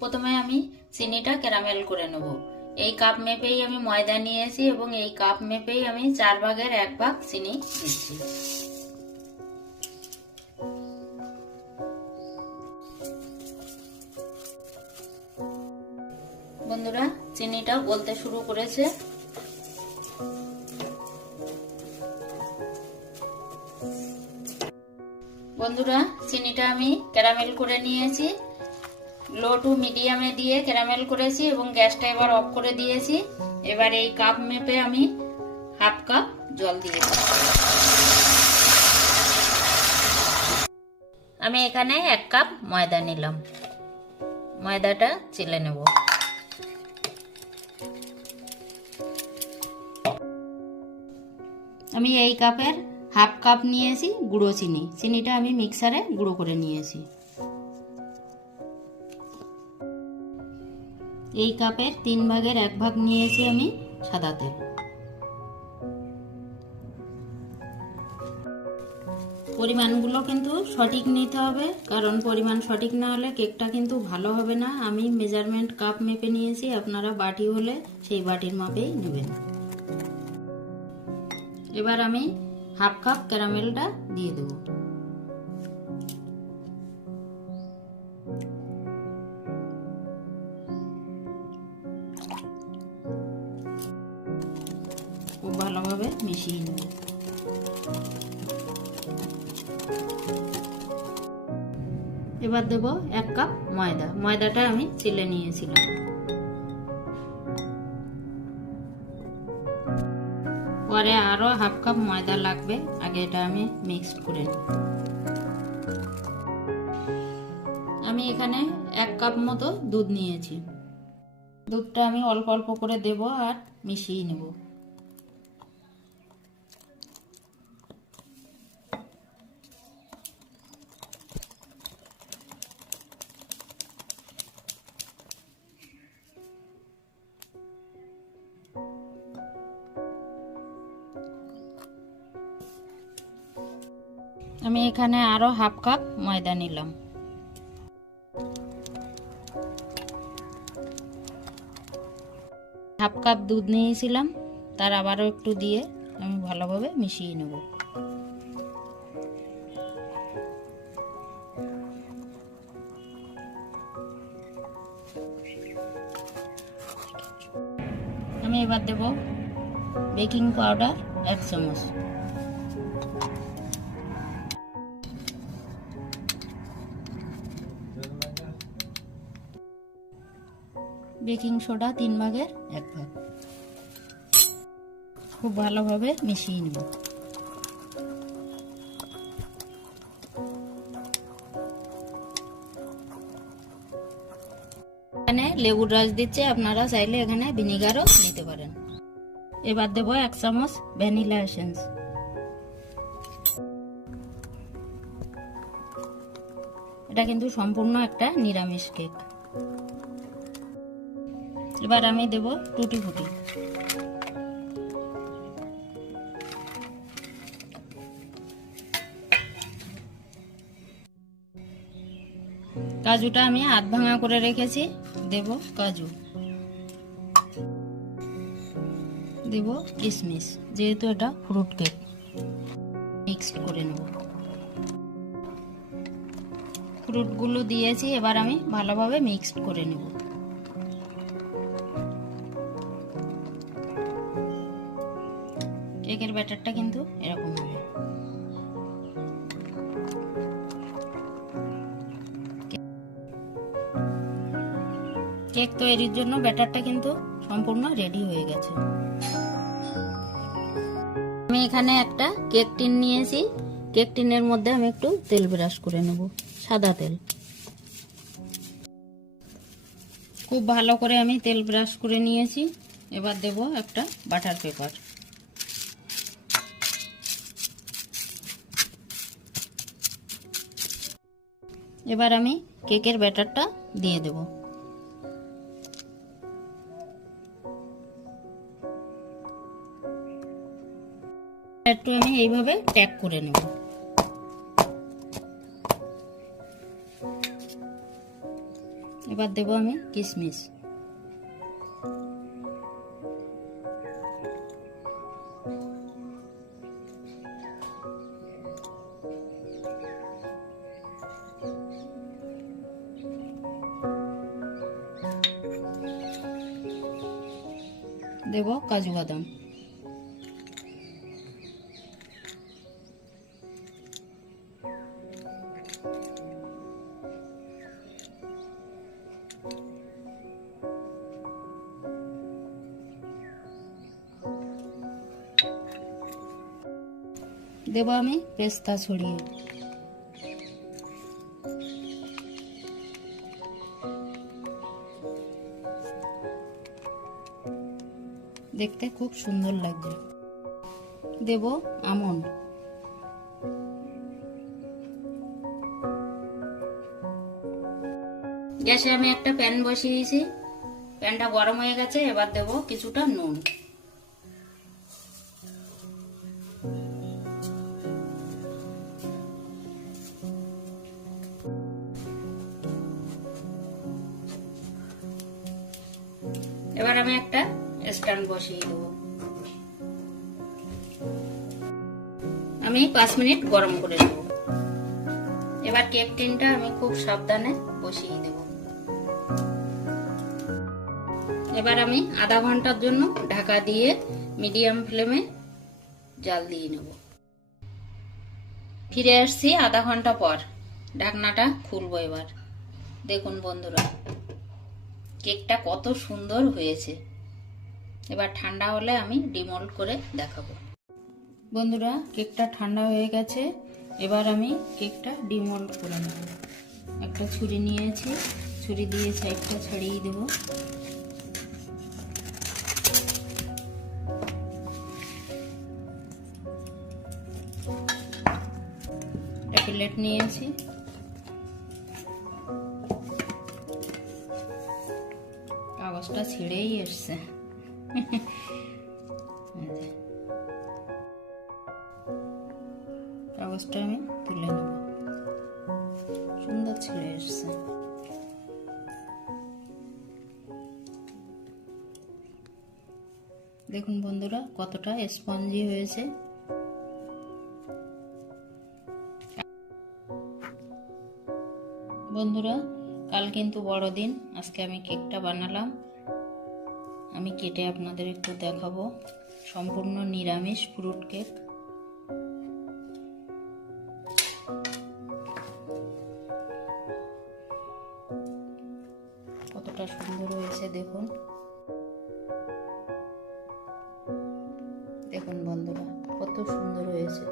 প্রথমে আমি চিনিটা ক্যারামেল করে নেব। এই কাপ মেপেই আমি ময়দা নিয়েছি এবং এই কাপ মেপেই আমি 4 ভাগের 1 ভাগ চিনি দিচ্ছি। বন্ধুরা, চিনিটা গলতে শুরু করেছে। বন্ধুরা, চিনিটা আমি ক্যারামেল করে নিয়েছি। লো টু মিডিয়ামে দিয়ে ক্যারামেল করেছি এবং গ্যাসটা এবার অফ করে দিয়েছি। এবার এই কাপ মেপে আমি হাফ কাপ জল দিয়েছি। আমি এখানে 1 কাপ ময়দা নিলাম। ময়দাটা চেলে নেব। আমি এই কাপের হাফ কাপ নিয়েছি গুঁড়ো চিনি। চিনিটা আমি মিক্সারে গুঁড়ো করে নিয়েছি। এই কাপের 3 ভাগের 1 ভাগ নিয়েছি আমি সাদা তেল। পরিমাণগুলো কিন্তু সঠিক নিতে হবে, কারণ পরিমাণ সঠিক না হলে কেকটা কিন্তু ভালো হবে না। আমি মেজারমেন্ট কাপ মেপে নিয়েছি, আপনারা বাটি হলে সেই বাটির মাপেই নেবেন। এবার আমি হাফ কাপ ক্যারামেলটা দিয়ে দেব। খুব ভালোভাবে মিশিয়ে নেব। এবার দেব 1 কাপ ময়দা। ময়দাটা আমি চেলে নিয়েছিলাম। পরে আরো হাফ কাপ ময়দা লাগবে, আগে এটা আমি মিক্স করে নেব। আমি এখানে 1 কাপ মতো দুধ নিয়েছি। দুধটা আমি অল্প অল্প করে দেব আর মিশিয়ে নেব। আমি এখানে আরো হাফ কাপ ময়দা নিলাম। হাফ কাপ দুধ নিয়েছিলাম, তার আবারও একটু দিয়ে আমি ভালোভাবে মিশিয়ে নেব। আমি এবার দেব বেকিং পাউডার 1 চামচ। বেকিং সোডা 3 ভাগের 1 ভাগ। খুব ভালোভাবে মিশিয়ে নেব। এখানে লেবুর রস দিচ্ছে, আপনারা চাইলে এখানে ভিনেগারও দিতে পারেন। এবার দেব 1 চামচ ভ্যানিলা এসেন্স। এটা কিন্তু সম্পূর্ণ একটা নিরামিষ কেক। এবার আমি দেব টুটি ফুটি। কাজুটা আমি আধ ভাঙা করে রেখেছি, দেব কাজু, দেব কিশমিশ, যেহেতু এটা ফ্রুট কেক। মিক্সড করে নেব। ফ্রুটগুলো দিয়েছি, এবার আমি ভালোভাবে মিক্সড করে নেব। কেকের ব্যাটারটা কিন্তু এরকম হবে। কেক তৈরির জন্য ব্যাটারটা কিন্তু সম্পূর্ণ রেডি হয়ে গেছে। আমি এখানে একটা কেক টিন নিয়েছি। কেক টিনের মধ্যে আমি একটু তেল ব্রাশ করে নেব, সাদা তেল। খুব ভালো করে আমি তেল ব্রাশ করে নিয়েছি। এবার দেব একটা বাটার পেপার। এবার আমি কেকের ব্যাটারটা দিয়ে দেব। একটু আমি এইভাবে প্যাক করে নেব। এবার দেব আমি কিশমিশ। দেব কাজু বাদাম। দেব আমি পেস্তা ছড়িয়ে। দেখতে খুব সুন্দর লাগছে। দেব আমন্ড। গ্যাসে আমি একটা প্যান বসিয়েছি, প্যানটা গরম হয়ে গেছে। এবার দেব কিছুটা নুন। এবার আমি একটা স্ট্যান্ড বসিয়ে দেব। আমি 5 মিনিট গরম করে দেব। এবার কেক টিনটা আমি খুব সাবধানে বসিয়ে দেব। এবার আমি আধা ঘন্টার জন্য ঢাকা দিয়ে মিডিয়াম ফ্লেমে জাল দিয়ে নেব। ফিরে আসছি আধা ঘন্টা পর। ঢাকনাটা খুলবো এবার। দেখুন বন্ধুরা, কেকটা কত সুন্দর হয়েছে। এবার ঠান্ডা হলে আমি ডিমোল্ড করে দেখাবো। বন্ধুরা, কেকটা ঠান্ডা হয়ে গেছে। এবার আমি কেকটা ডিমোল্ড করে নেব। একটা ছুরি নিয়েছি, ছুরি দিয়ে সাইডটা ছাড়িয়ে দেব। একটা প্লেট নিয়েছি, কাগজটা ছিঁড়েই এসছে। কাগজটা আমি তুলে নেব। সুন্দর ছিঁড়ে এসছে। দেখুন বন্ধুরা, কতটা স্পঞ্জি হয়েছে। বন্ধুরা, কাল কিন্তু বড়দিন। আজকে আমি কেকটা বানালাম। আমি কেটে আপনাদের একটু দেখাবো। সম্পূর্ণ নিরামিষ ফ্রুট কেক। কতটা সুন্দর হয়েছে দেখুন। দেখুন বন্ধুরা, কত সুন্দর হয়েছে।